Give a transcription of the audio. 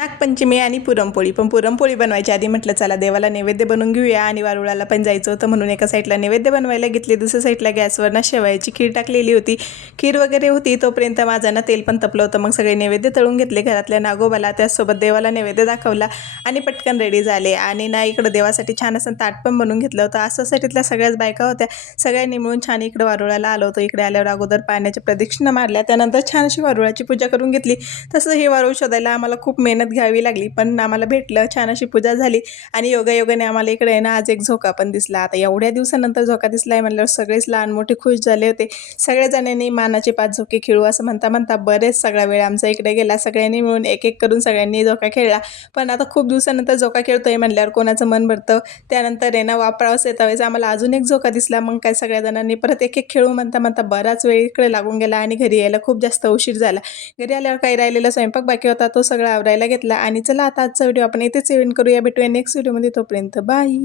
नागपंचमी आणि पुरणपोळी. पण पुरणपोळी बनवायच्या आधी म्हटलं चला देवाला नैवेद्य बनवून घेऊया आणि वारुळाला पण जायचं होतं म्हणून एका साईडला नैवेद्य बनवायला घेतले, दुसऱ्या साईडला गॅसवर ना शेवयाची खीर टाकलेली होती. खीर वगैरे होती तोपर्यंत माझं ना तेल पण तपलं होतं. मग सगळे नैवेद्य तळून घेतले घरातल्या नागोबाला, त्याचसोबत देवाला नैवेद्य दाखवला आणि पटकन रेडी झाले. आणि ना इकडं देवासाठी छान असं ताट पण बनवून घेतलं होतं. सोसायटीतल्या सगळ्याच बायका होत्या, सगळ्यांनी मिळून छान इकडं वारुळाला आलो होतो. इकडे आल्यावर अगोदर पाण्याच्या प्रदक्षिणा मारल्या, त्यानंतर छान अशी वारुळाची पूजा करून घेतली. तसं हे वारुळ शोधायला आम्हाला खूप मेहनत घ्यावी लागली, पण आम्हाला भेटलं. छान अशी पूजा झाली आणि योगायोगाने आम्हाला इकडे आहे ना आज एक झोका पण दिसला. आता एवढ्या दिवसानंतर झोका दिसलाय म्हणल्यावर सगळेच लहान मोठे खुश झाले होते. सगळ्याजणांनी मानाचे 5 झोके खेळू असं म्हणता म्हणता बरेच सगळा वेळ आमचा इकडे गेला. सगळ्यांनी मिळून एक एक करून सगळ्यांनी झोका खेळला. पण आता खूप दिवसानंतर झोका खेळतोय म्हणल्यावर कोणाचं मन भरतं. त्यानंतर आहे ना वापरावंच येता वेळेस आम्हाला अजून एक झोका दिसला. मग काय सगळ्या जणांनी परत एक एक खेळू म्हणता म्हणता बराच वेळ इकडे लागून गेला आणि घरी यायला खूप जास्त उशीर झाला. घरी आल्यावर काही राहिलेला स्वयंपाक बाकी होता तो सगळा आवरायला घेतला. आणि चला आता आजचा व्हिडिओ आपण इथेच एंड करूया. भेटूया नेक्स्ट व्हिडिओमध्ये. तोपर्यंत बाय.